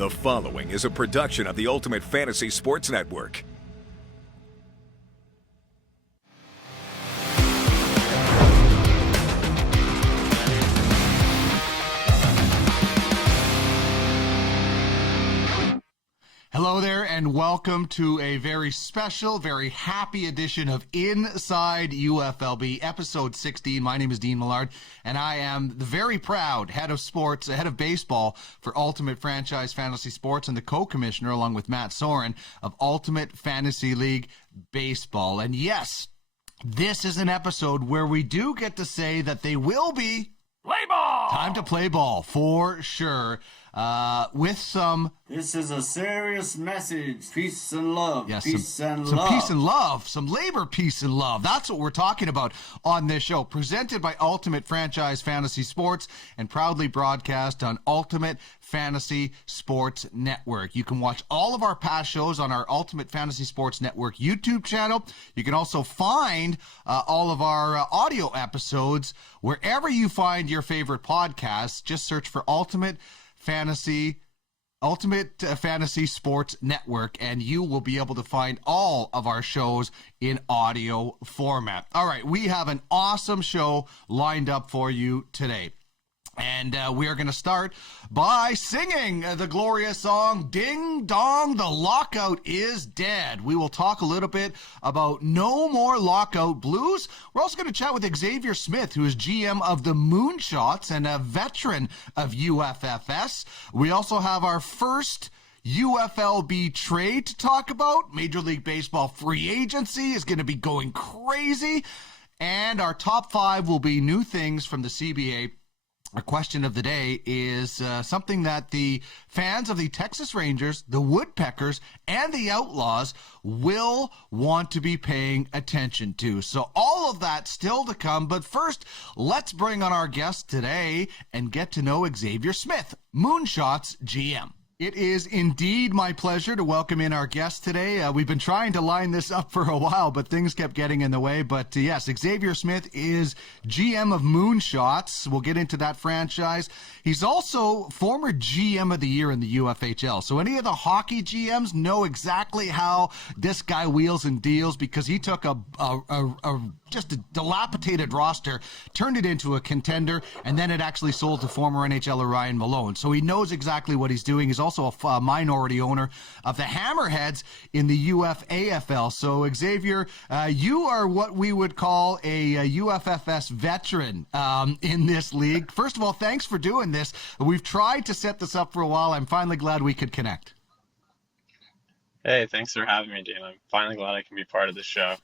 The following is a production of the Ultimate Fantasy Sports Network. Hello there, and welcome to a very special, very happy edition of Inside UFLB, episode 16. My name is Dean Millard, and I am the very proud head of sports, head of baseball for Ultimate Franchise Fantasy Sports, and the co-commissioner, along with Matt Soren, of Ultimate Fantasy League Baseball. And yes, this is an episode where we do get to say that they will be play ball. Time to play ball, for sure. With some... This is a serious message. Peace and love. Yes, peace and some love. Peace and love. Some labor peace and love. That's what we're talking about on this show. Presented by Ultimate Franchise Fantasy Sports and proudly broadcast on Ultimate Fantasy Sports Network. You can watch all of our past shows on our Ultimate Fantasy Sports Network YouTube channel. You can also find all of our audio episodes wherever you find your favorite podcasts. Just search for Ultimate Fantasy Sports Network, and you will be able to find all of our shows in audio format. All right, we have an awesome show lined up for you today. And we are going to start by singing the glorious song, Ding Dong, the Lockout is Dead. We will talk a little bit about No More Lockout Blues. We're also going to chat with Xavier Smith, who is GM of the Moonshots and a veteran of UFFS. We also have our first UFLB trade to talk about. Major League Baseball free agency is going to be going crazy. And our top 5 will be new things from the CBA. Our question of the day is something that the fans of the Texas Rangers, the Woodpeckers, and the Outlaws will want to be paying attention to. So all of that still to come. But first, let's bring on our guest today and get to know Xavier Smith, Moonshots GM. It is indeed my pleasure to welcome in our guest today. We've been trying to line this up for a while, but things kept getting in the way. But yes, Xavier Smith is GM of Moonshots. We'll get into that franchise. He's also former GM of the year in the UFHL. So any of the hockey GMs know exactly how this guy wheels and deals, because he took just a dilapidated roster, turned it into a contender, and then it actually sold to former NHLer Ryan Malone. So he knows exactly what he's doing. He's also a minority owner of the Hammerheads in the UFAFL. So Xavier, you are what we would call a UFFS veteran in this league. First of all, thanks for doing this. We've tried to set this up for a while. I'm finally glad we could connect. Hey, thanks for having me, Dean. I'm finally glad I can be part of the show.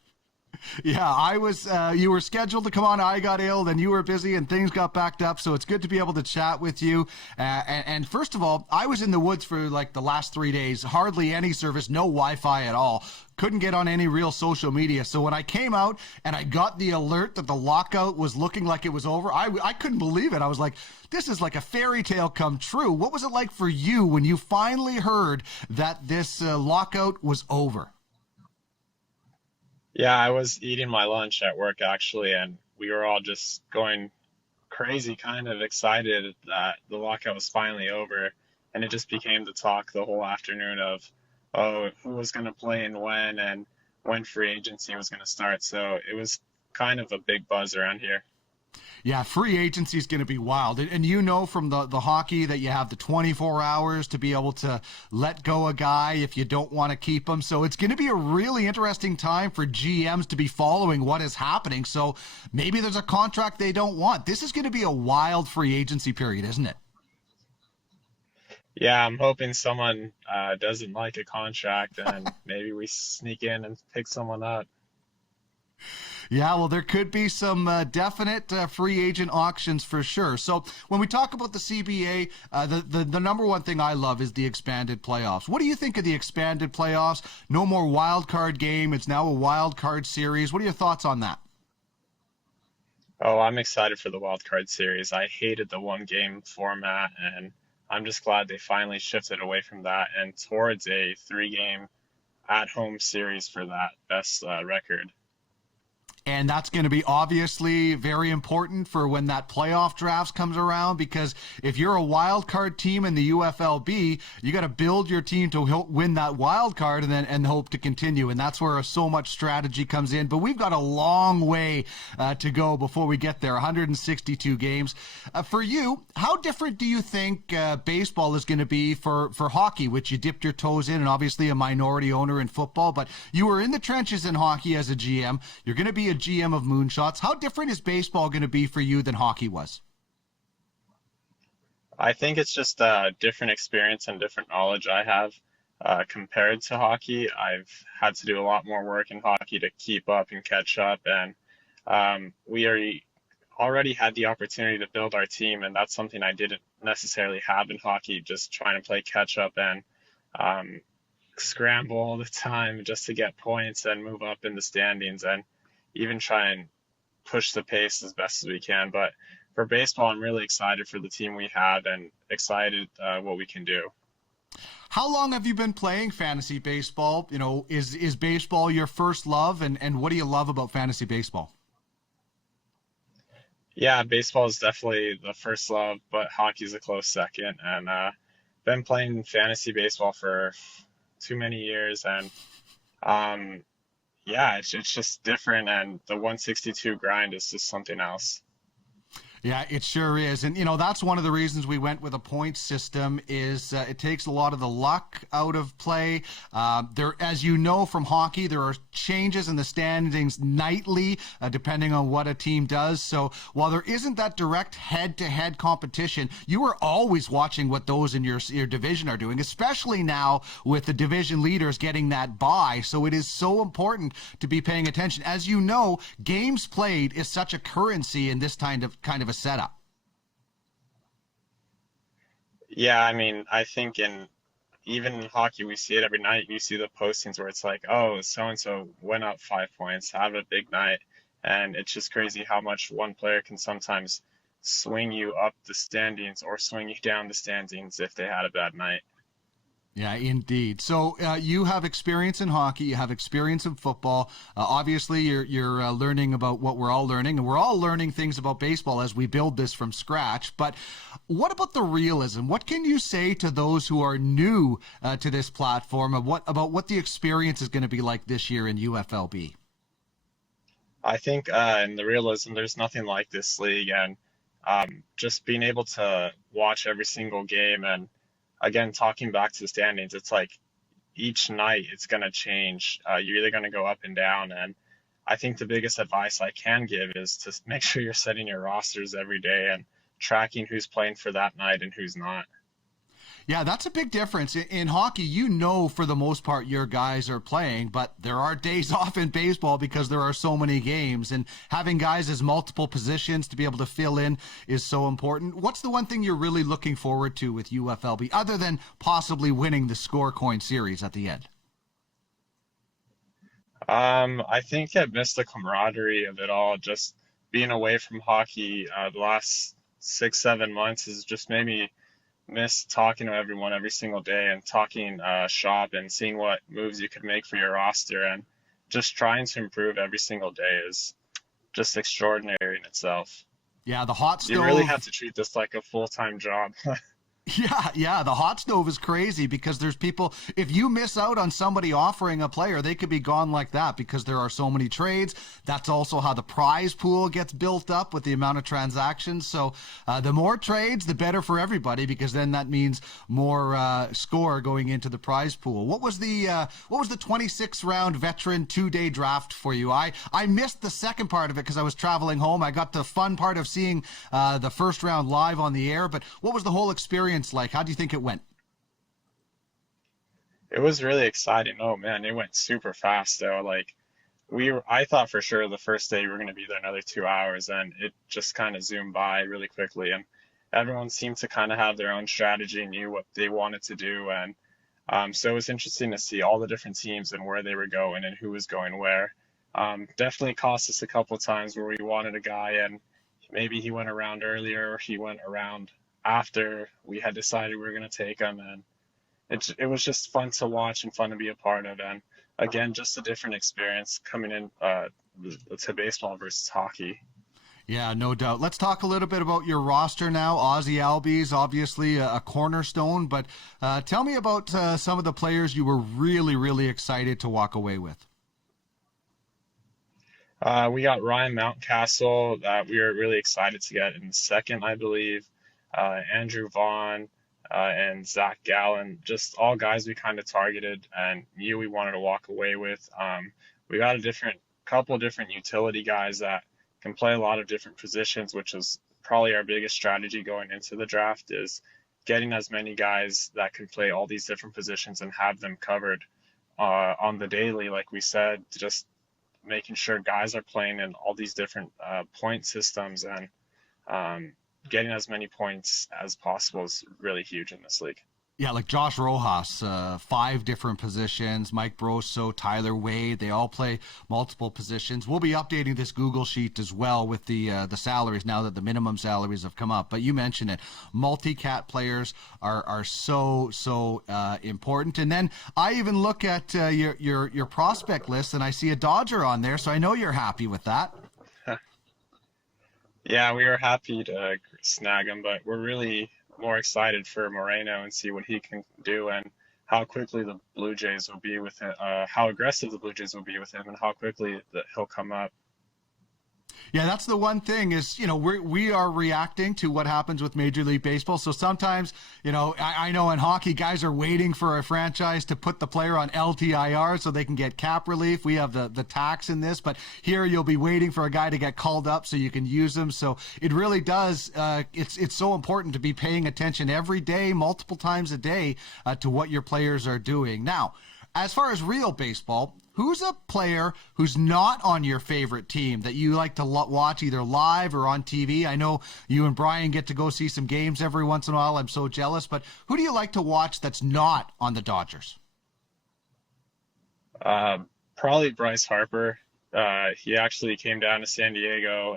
Yeah, I was, you were scheduled to come on. I got ill, then you were busy and things got backed up. So it's good to be able to chat with you. And first of all, I was in the woods for like the last 3 days, hardly any service, no Wi-Fi at all. Couldn't get on any real social media. So when I came out and I got the alert that the lockout was looking like it was over, I couldn't believe it. I was like, this is like a fairy tale come true. What was it like for you when you finally heard that this lockout was over? Yeah, I was eating my lunch at work, actually, and we were all just going crazy, kind of excited that the lockout was finally over. And it just became the talk the whole afternoon of, oh, who was going to play and when free agency was going to start. So it was kind of a big buzz around here. Yeah, free agency is going to be wild. And you know from the hockey that you have the 24 hours to be able to let go a guy if you don't want to keep him. So it's going to be a really interesting time for GMs to be following what is happening. So maybe there's a contract they don't want. This is going to be a wild free agency period, isn't it? Yeah, I'm hoping someone doesn't like a contract and maybe we sneak in and pick someone up. Yeah, well, there could be some definite free agent auctions for sure. So when we talk about the CBA, the number one thing I love is the expanded playoffs. What do you think of the expanded playoffs? No more wild card game. It's now a wild card series. What are your thoughts on that? Oh, I'm excited for the wild card series. I hated the one game format, and I'm just glad they finally shifted away from that and towards a 3-game at-home series for that best record. And that's going to be obviously very important for when that playoff draft comes around, because if you're a wild card team in the UFLB, you got to build your team to win that wild card and hope to continue. And that's where so much strategy comes in. But we've got a long way to go before we get there. 162 games. For you, how different do you think baseball is going to be for hockey, which you dipped your toes in, and obviously a minority owner in football, but you were in the trenches in hockey as a GM. You're going to be a GM of Moonshots. How different is baseball going to be for you than hockey was? I think it's just a different experience and different knowledge I have compared to hockey. I've had to do a lot more work in hockey to keep up and catch up, and we already had the opportunity to build our team, and that's something I didn't necessarily have in hockey, just trying to play catch up and scramble all the time just to get points and move up in the standings and even try and push the pace as best as we can. But for baseball, I'm really excited for the team we have and excited what we can do. How long have you been playing fantasy baseball? You know, is baseball your first love, and what do you love about fantasy baseball? Yeah, baseball is definitely the first love, but hockey's a close second. And been playing fantasy baseball for too many years, and yeah, it's just different, and the 162 grind is just something else. Yeah, it sure is. And, you know, that's one of the reasons we went with a point system is it takes a lot of the luck out of play. As you know from hockey, there are changes in the standings nightly, depending on what a team does. So while there isn't that direct head-to-head competition, you are always watching what those in your division are doing, especially now with the division leaders getting that bye. So it is so important to be paying attention. As you know, games played is such a currency in this kind of a setup. Yeah, I mean, I think even in hockey, we see it every night. You see the postings where it's like, oh, so-and-so went up 5 points, have a big night. And it's just crazy how much one player can sometimes swing you up the standings or swing you down the standings if they had a bad night. Yeah, indeed. So you have experience in hockey, you have experience in football. Obviously, you're learning about what we're all learning, and we're all learning things about baseball as we build this from scratch. But what about the realism? What can you say to those who are new to this platform about what the experience is going to be like this year in UFLB? I think in the realism, there's nothing like this league, and just being able to watch every single game and again, talking back to the standings, it's like each night it's going to change. You're either going to go up and down. And I think the biggest advice I can give is to make sure you're setting your rosters every day and tracking who's playing for that night and who's not. Yeah, that's a big difference. In hockey, you know for the most part your guys are playing, but there are days off in baseball because there are so many games, and having guys as multiple positions to be able to fill in is so important. What's the one thing you're really looking forward to with UFLB, other than possibly winning the Score Coin Series at the end? I think I missed the camaraderie of it all. Just being away from hockey the last 6-7 months has just made me miss talking to everyone every single day and talking shop and seeing what moves you could make for your roster, and just trying to improve every single day is just extraordinary in itself. Yeah, the hot stove. You really have to treat this like a full-time job. Yeah, the hot stove is crazy because there's people, if you miss out on somebody offering a player, they could be gone like that because there are so many trades. That's also how the prize pool gets built up with the amount of transactions. So the more trades, the better for everybody, because then that means more score going into the prize pool. What was the 26th round veteran 2-day draft for you? I missed the second part of it because I was traveling home. I got the fun part of seeing the first round live on the air, but what was the whole experience like? How do you think it went? It was really exciting. Oh man, it went super fast though. Like I thought for sure the first day we were going to be there another 2 hours, and it just kind of zoomed by really quickly. And everyone seemed to kind of have their own strategy, knew what they wanted to do, and so it was interesting to see all the different teams and where they were going and who was going where. Definitely cost us a couple times where we wanted a guy and maybe he went around earlier or he went around after we had decided we were going to take him, and it was just fun to watch and fun to be a part of. And again, just a different experience coming in to baseball versus hockey. Yeah, no doubt. Let's talk a little bit about your roster now. Aussie Albies, obviously a cornerstone, but tell me about some of the players you were really, really excited to walk away with. We got Ryan Mountcastle that we were really excited to get in the second, I believe. Andrew Vaughn and Zach Gallen, just all guys we kind of targeted and knew we wanted to walk away with. We got couple different utility guys that can play a lot of different positions, which is probably our biggest strategy going into the draft, is getting as many guys that can play all these different positions and have them covered on the daily, like we said, just making sure guys are playing in all these different point systems, and getting as many points as possible is really huge in this league. Yeah, like Josh Rojas, 5 different positions, Mike Broso, Tyler Wade, they all play multiple positions. We'll be updating this Google sheet as well with the salaries now that the minimum salaries have come up. But you mentioned it, multi-cat players are so important. And then I even look at your prospect list and I see a Dodger on there, so I know you're happy with that. Yeah, we were happy to snag him, but we're really more excited for Moreno and see what he can do, and how quickly the Blue Jays will be with him, how aggressive the Blue Jays will be with him, and how quickly that he'll come up. Yeah, that's the one thing is, we are reacting to what happens with Major League Baseball. So sometimes, I know in hockey, guys are waiting for a franchise to put the player on LTIR so they can get cap relief. We have the tax in this, but here you'll be waiting for a guy to get called up so you can use them. So it really does. It's so important to be paying attention every day, multiple times a day, to what your players are doing. Now, as far as real baseball, who's a player who's not on your favorite team that you like to watch either live or on TV? I know you and Brian get to go see some games every once in a while. I'm so jealous. But who do you like to watch that's not on the Dodgers? Probably Bryce Harper. He actually came down to San Diego,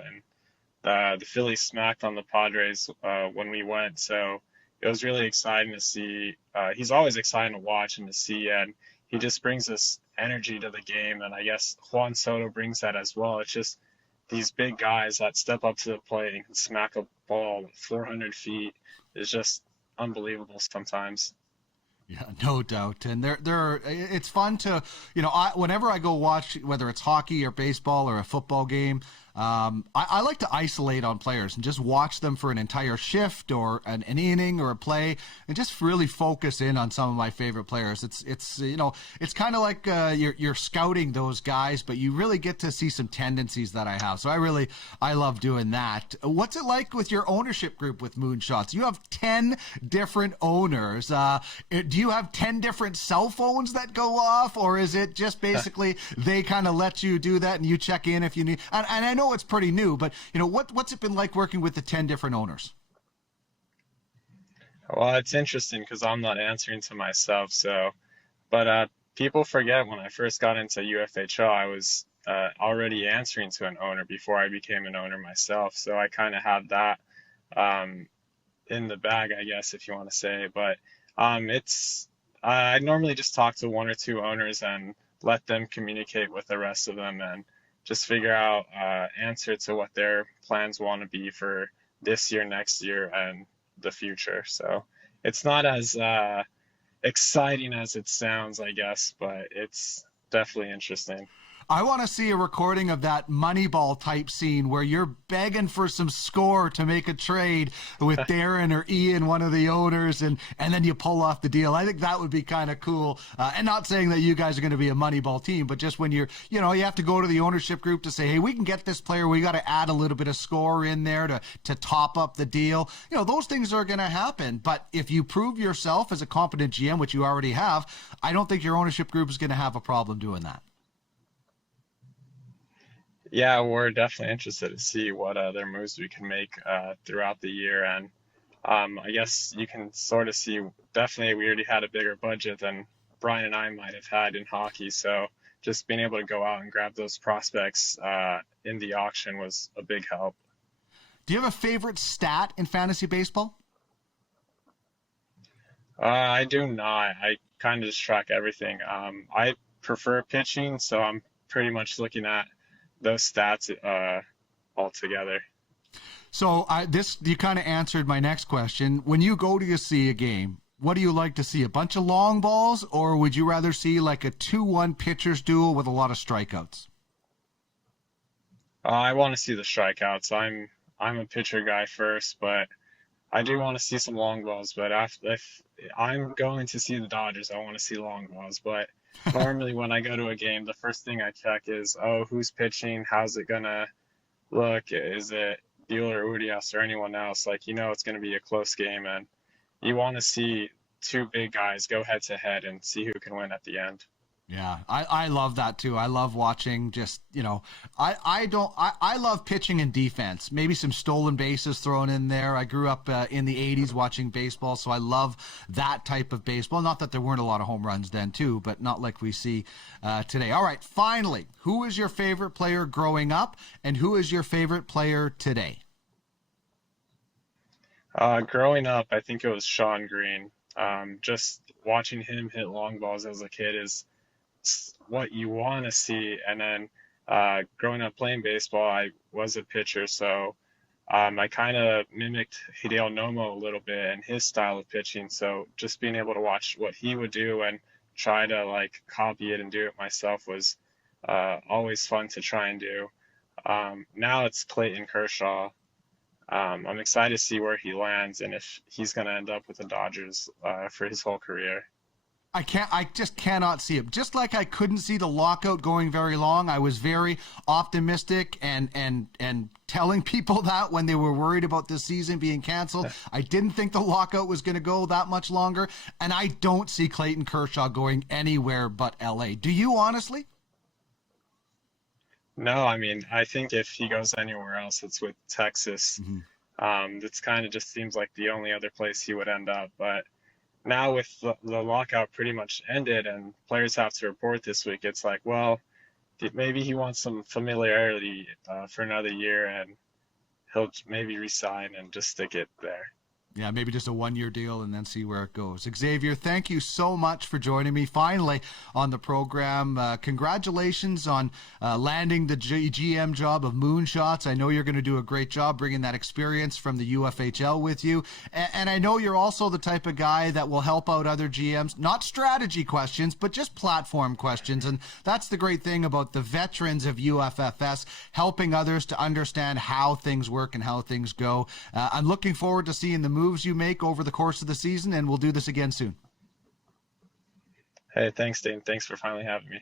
and the Phillies smacked on the Padres when we went. So it was really exciting to see. He's always exciting to watch and to see, and he just brings this energy to the game, and I guess Juan Soto brings that as well. It's just these big guys that step up to the plate and can smack a ball 400 feet is just unbelievable sometimes. Yeah, no doubt. And it's fun to, whenever I go watch, whether it's hockey or baseball or a football game, I like to isolate on players and just watch them for an entire shift or an inning or a play and just really focus in on some of my favorite players. It's kind of like you're scouting those guys, but you really get to see some tendencies that I have. So I love doing that. What's it like with your ownership group with Moonshots? You have 10 different owners. Do you have 10 different cell phones that go off, or is it just basically they kind of let you do that and you check in if you need? And I know it's pretty new, but what's it been like working with the 10 different owners? Well, it's interesting because I'm not answering to myself. But people forget when I first got into UFHL, I was already answering to an owner before I became an owner myself. So I kind of had that in the bag, I guess, if you want to say. But I normally just talk to 1 or 2 owners and let them communicate with the rest of them and just figure out answer to what their plans want to be for this year, next year, and the future. So it's not as exciting as it sounds, I guess, but it's definitely interesting. I want to see a recording of that Moneyball type scene where you're begging for some score to make a trade with Darren or Ian, one of the owners, and then you pull off the deal. I think that would be kind of cool. And not saying that you guys are going to be a Moneyball team, but just when you have to go to the ownership group to say, hey, we can get this player. We got to add a little bit of score in there to top up the deal. Those things are going to happen. But if you prove yourself as a competent GM, which you already have, I don't think your ownership group is going to have a problem doing that. Yeah, we're definitely interested to see what other moves we can make throughout the year. And I guess you can sort of see, definitely we already had a bigger budget than Brian and I might have had in hockey. So just being able to go out and grab those prospects in the auction was a big help. Do you have a favorite stat in fantasy baseball? I do not. I kind of just track everything. I prefer pitching, so I'm pretty much looking at those stats altogether. So you kind of answered my next question. When you go to see a game, what do you like to see? A bunch of long balls, or would you rather see like a 2-1 pitchers duel with a lot of strikeouts? I want to see the strikeouts. I'm a pitcher guy first, but I do want to see some long balls. But if I'm going to see the Dodgers, I want to see long balls. But normally when I go to a game, the first thing I check is, who's pitching? How's it gonna look? Is it Buehler, Urias, or anyone else? Like, it's going to be a close game, and you want to see two big guys go head to head and see who can win at the end. Yeah, I love that too. I love watching I love pitching and defense. Maybe some stolen bases thrown in there. I grew up in the 80s watching baseball, so I love that type of baseball. Not that there weren't a lot of home runs then too, but not like we see today. All right, finally, who is your favorite player growing up, and who is your favorite player today? Growing up, I think it was Sean Green. Just watching him hit long balls as a kid is what you want to see. And then growing up playing baseball, I was a pitcher, so I kind of mimicked Hideo Nomo a little bit and his style of pitching. So just being able to watch what he would do and try to copy it and do it myself was always fun to try and do. Now it's Clayton Kershaw. I'm excited to see where he lands and if he's going to end up with the Dodgers for his whole career. I just cannot see it. Just like I couldn't see the lockout going very long, I was very optimistic and telling people that when they were worried about this season being canceled. I didn't think the lockout was going to go that much longer, and I don't see Clayton Kershaw going anywhere but LA. Do you, honestly? No, I mean, I think if he goes anywhere else, it's with Texas. Mm-hmm. It's kind of just seems like the only other place he would end up. But now with the lockout pretty much ended and players have to report this week, it's like, well, maybe he wants some familiarity for another year and he'll maybe resign and just stick it there. Yeah, maybe just a 1-year deal and then see where it goes. Xavier, thank you so much for joining me finally on the program. Congratulations on landing the GM job of Moonshots. I know you're going to do a great job bringing that experience from the UFHL with you. And I know you're also the type of guy that will help out other GMs, not strategy questions, but just platform questions. And that's the great thing about the veterans of UFFS, helping others to understand how things work and how things go. I'm looking forward to seeing the moves you make over the course of the season, and we'll do this again soon. Hey, thanks, Dane. Thanks for finally having me.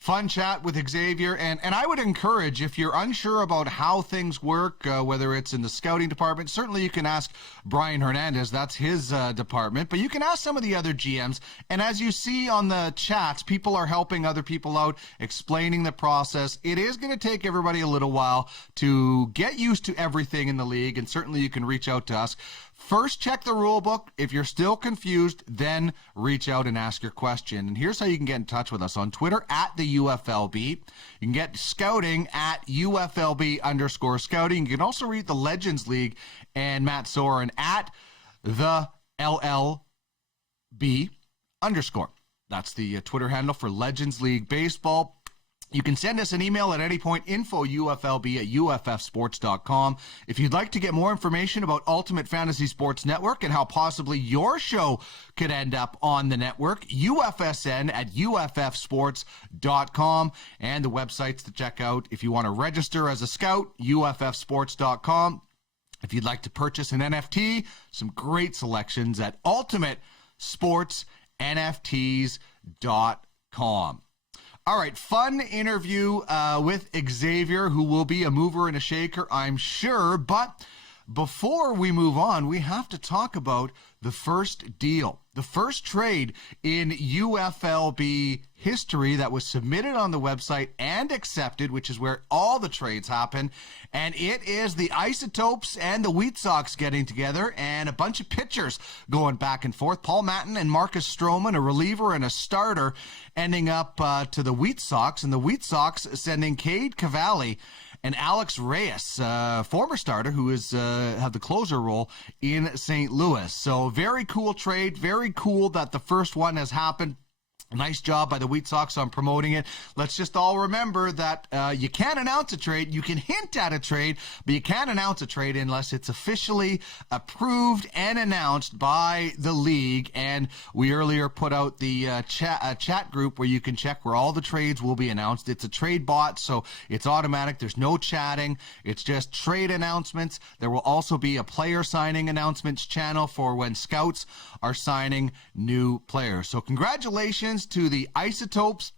Fun chat with Xavier, and I would encourage, if you're unsure about how things work, whether it's in the scouting department, certainly you can ask Brian Hernandez, that's his department, but you can ask some of the other GMs, and as you see on the chats, people are helping other people out, explaining the process. It is going to take everybody a little while to get used to everything in the league, and certainly you can reach out to us. First, check the rule book. If you're still confused, then reach out and ask your question. And here's how you can get in touch with us on Twitter at the UFLB. You can get scouting at UFLB_scouting. You can also read the Legends League and Matt Soren at the LLB_. That's the Twitter handle for Legends League Baseball. You can send us an email at any point, info@UFFsports.com. If you'd like to get more information about Ultimate Fantasy Sports Network and how possibly your show could end up on the network, UFSN at UFFsports.com, and the websites to check out if you want to register as a scout, UFFsports.com. If you'd like to purchase an NFT, some great selections at UltimateSportsNFTs.com. All right, fun interview with Xavier, who will be a mover and a shaker, I'm sure. But before we move on, we have to talk about the first deal, the first trade in UFLB history that was submitted on the website and accepted, which is where all the trades happen. And it is the Isotopes and the Wheat Sox getting together and a bunch of pitchers going back and forth. Paul Matton and Marcus Stroman, a reliever and a starter, ending up to the Wheat Sox, and the Wheat Sox sending Cade Cavalli and Alex Reyes, former starter who is had the closer role in St. Louis. So very cool trade, very cool that the first one has happened. Nice job by the Wheat Sox on promoting it. Let's just all remember that you can't announce a trade. You can hint at a trade, but you can't announce a trade unless it's officially approved and announced by the league. And we earlier put out the chat group where you can check where all the trades will be announced. It's a trade bot, so it's automatic. There's no chatting. It's just trade announcements. There will also be a player signing announcements channel for when scouts are signing new players. So congratulations to the Isotopes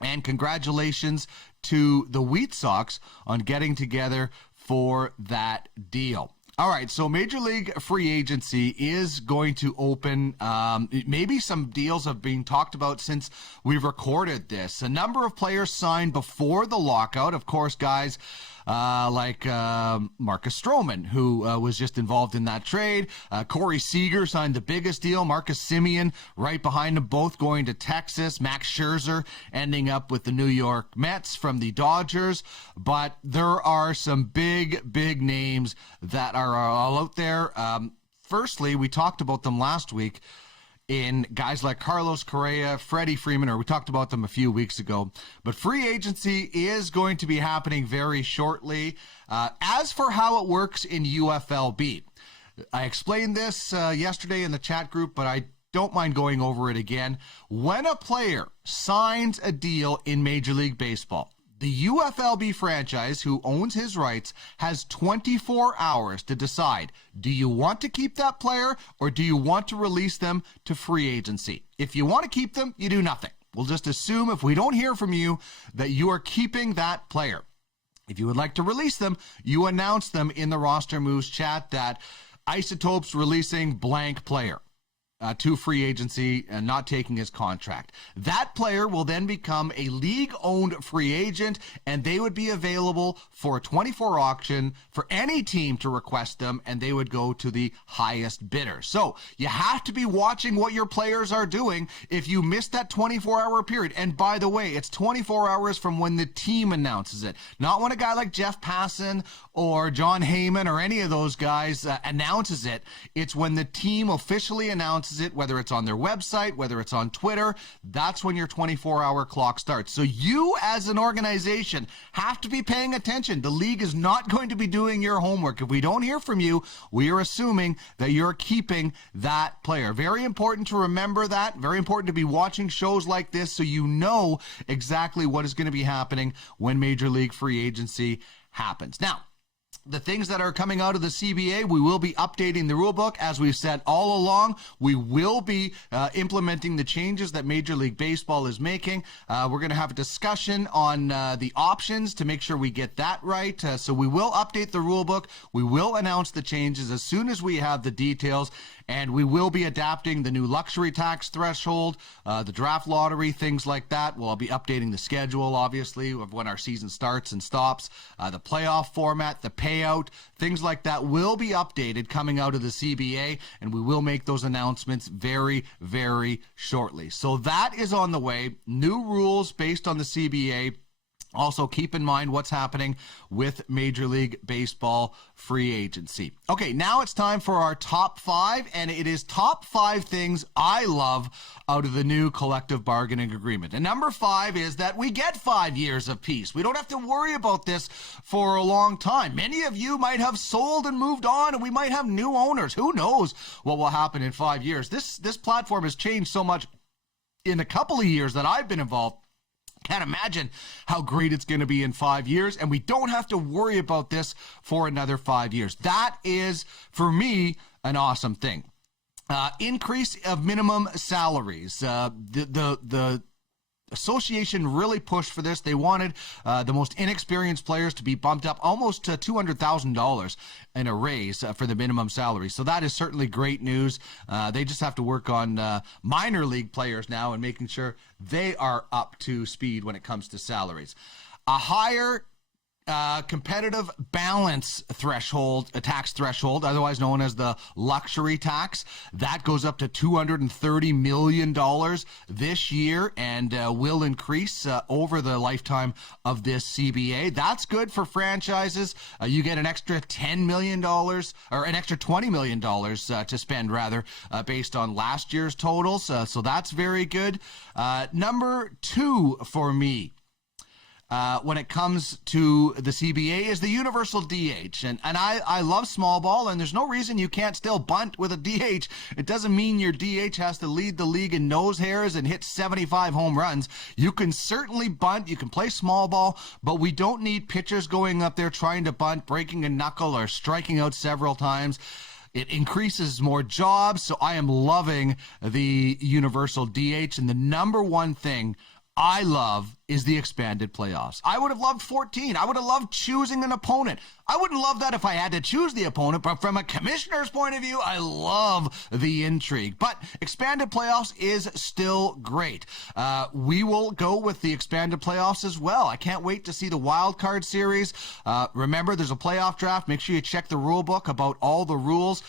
and congratulations to the Wheat Sox on getting together for that deal. All right, so Major League Free Agency is going to open. Maybe some deals have been talked about since we've recorded this. A number of players signed before the lockout. Of course, guys like Marcus Stroman, who was just involved in that trade. Corey Seager signed the biggest deal. Marcus Semien right behind them, both going to Texas. Max Scherzer ending up with the New York Mets from the Dodgers. But there are some big names that are all out there. Firstly, we talked about them last week in guys like Carlos Correa, Freddie Freeman, or we talked about them a few weeks ago. But free agency is going to be happening very shortly. As for how it works in UFLB, I explained this yesterday in the chat group, but I don't mind going over it again. When a player signs a deal in Major League Baseball, the UFLB franchise, who owns his rights, has 24 hours to decide, do you want to keep that player or do you want to release them to free agency? If you want to keep them, you do nothing. We'll just assume if we don't hear from you that you are keeping that player. If you would like to release them, you announce them in the Roster Moves chat that Isotopes releasing blank player to free agency and not taking his contract. That player will then become a league-owned free agent, and they would be available for a 24 auction for any team to request them, and they would go to the highest bidder. So you have to be watching what your players are doing if you miss that 24-hour period. And by the way, it's 24 hours from when the team announces it, not when a guy like Jeff Passan or John Heyman or any of those guys announces it. It's when the team officially announces it, whether it's on their website, whether it's on Twitter. That's when your 24-hour clock starts. So you as an organization have to be paying attention. The league is not going to be doing your homework. If we don't hear from you, we are assuming that you're keeping that player. Very important to remember that. Very important to be watching shows like this so you know exactly what is going to be happening when Major League Free Agency happens. Now, the things that are coming out of the CBA, we will be updating the rule book. As we've said all along, we will be implementing the changes that Major League Baseball is making. We're going to have a discussion on the options to make sure we get that right. So we will update the rule book. We will announce the changes as soon as we have the details. And we will be adapting the new luxury tax threshold, the draft lottery, things like that. We'll be updating the schedule, obviously, of when our season starts and stops. The playoff format, the payout, things like that will be updated coming out of the CBA, and we will make those announcements very, very shortly. So that is on the way. New rules based on the CBA. Also, keep in mind what's happening with Major League Baseball free agency. Okay, now it's time for our top 5, and it is top 5 things I love out of the new collective bargaining agreement. And number 5 is that we get 5 years of peace. We don't have to worry about this for a long time. Many of you might have sold and moved on, and we might have new owners. Who knows what will happen in 5 years? This platform has changed so much in a couple of years that I've been involved. Can't imagine how great it's going to be in 5 years, and we don't have to worry about this for another 5 years. That is, for me, an awesome thing. Increase of minimum salaries. The association really pushed for this. They wanted the most inexperienced players to be bumped up almost to $200,000 in a raise for the minimum salary. So that is certainly great news. They just have to work on minor league players now and making sure they are up to speed when it comes to salaries. A higher competitive balance threshold, a tax threshold, otherwise known as the luxury tax, that goes up to $230 million this year and will increase over the lifetime of this CBA. That's good for franchises. You get an extra $10 million or an extra $20 million to spend, rather, based on last year's totals. So that's very good. Number 2 for me, when it comes to the CBA, is the universal DH. And I love small ball, and there's no reason you can't still bunt with a DH. It doesn't mean your DH has to lead the league in nose hairs and hit 75 home runs. You can certainly bunt, you can play small ball, but we don't need pitchers going up there trying to bunt, breaking a knuckle, or striking out several times. It increases more jobs, so I am loving the universal DH. And the number one thing I love is the expanded playoffs. I would have loved 14. I would have loved choosing an opponent. I wouldn't love that if I had to choose the opponent, but from a commissioner's point of view, I love the intrigue. But expanded playoffs is still great. We will go with the expanded playoffs as well. I can't wait to see the wild card series. Remember, there's a playoff draft. Make sure you check the rule book about all the rules.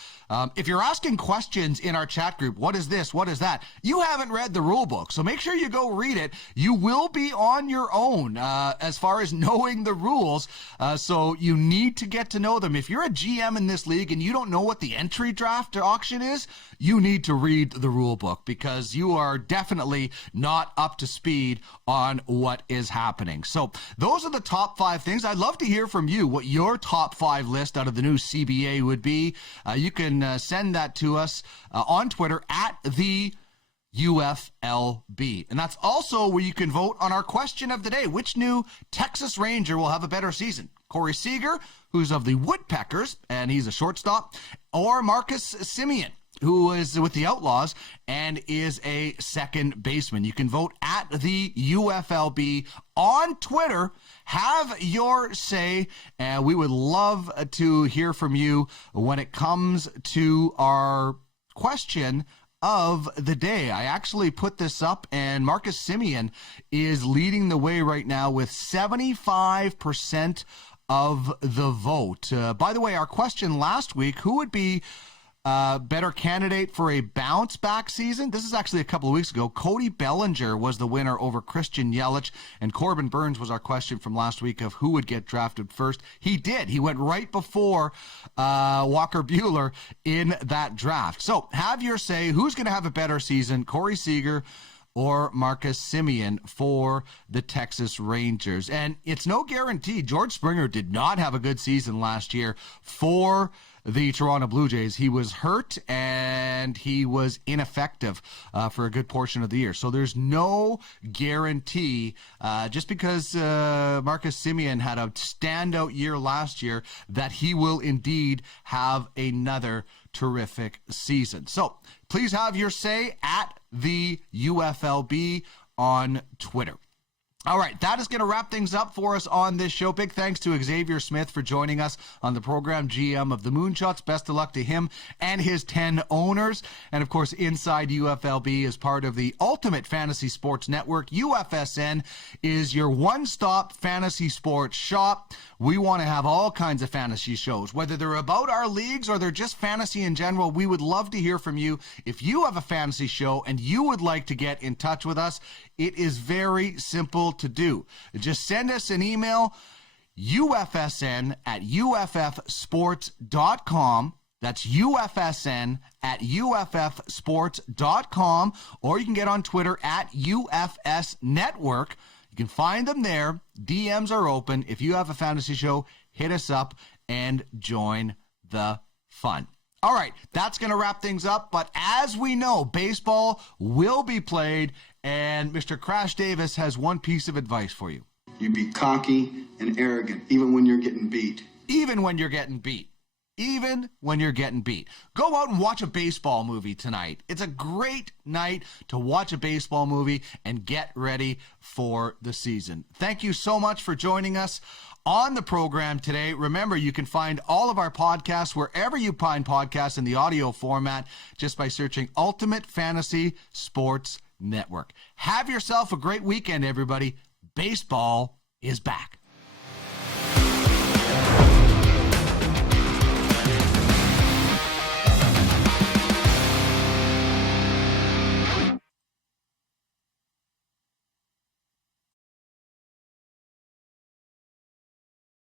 If you're asking questions in our chat group, what is this, what is that, you haven't read the rule book, so make sure you go read it. You will be on your own as far as knowing the rules, so you need to get to know them. If you're a GM in this league and you don't know what the entry draft or auction is, you need to read the rule book, because you are definitely not up to speed on what is happening. So those are the top 5 things. I'd love to hear from you what your top 5 list out of the new CBA would be. You can send that to us on Twitter at the UFLB. And that's also where you can vote on our question of the day. Which new Texas Ranger will have a better season? Corey Seager, who's of the Woodpeckers, and he's a shortstop, or Marcus Semien, who is with the Outlaws and is a second baseman. You can vote at the UFLB on Twitter. Have your say, and we would love to hear from you when it comes to our question of the day. I actually put this up, and Marcus Semien is leading the way right now with 75% of the vote. By the way, our question last week, who would be better candidate for a bounce back season? This is actually a couple of weeks ago. Cody Bellinger was the winner over Christian Yelich, and Corbin Burns was our question from last week of who would get drafted first. He did. He went right before Walker Buehler in that draft. So have your say. Who's going to have a better season, Corey Seager or Marcus Semien for the Texas Rangers? And it's no guarantee. George Springer did not have a good season last year for the Toronto Blue Jays. He was hurt and he was ineffective for a good portion of the year. So there's no guarantee just because Marcus Semien had a standout year last year that he will indeed have another terrific season. So please have your say at the UFLB on Twitter. All right, that is going to wrap things up for us on this show. Big thanks to Xavier Smith for joining us on the program, GM of the Moonshots. Best of luck to him and his 10 owners. And, of course, Inside UFLB is part of the Ultimate Fantasy Sports Network. UFSN is your one-stop fantasy sports shop. We want to have all kinds of fantasy shows, whether they're about our leagues or they're just fantasy in general. We would love to hear from you. If you have a fantasy show and you would like to get in touch with us, it is very simple to do. Just send us an email, UFSN at UFFsports.com. That's UFSN at UFFsports.com. Or you can get on Twitter at UFS Network. You can find them there. DMs are open. If you have a fantasy show, hit us up and join the fun. All right, that's going to wrap things up. But as we know, baseball will be played, and Mr. Crash Davis has one piece of advice for you. You be cocky and arrogant, even when you're getting beat. Even when you're getting beat. Even when you're getting beat. Go out and watch a baseball movie tonight. It's a great night to watch a baseball movie and get ready for the season. Thank you so much for joining us on the program today. Remember, you can find all of our podcasts wherever you find podcasts in the audio format just by searching Ultimate Fantasy Sports Network. Have yourself a great weekend, everybody. Baseball is back.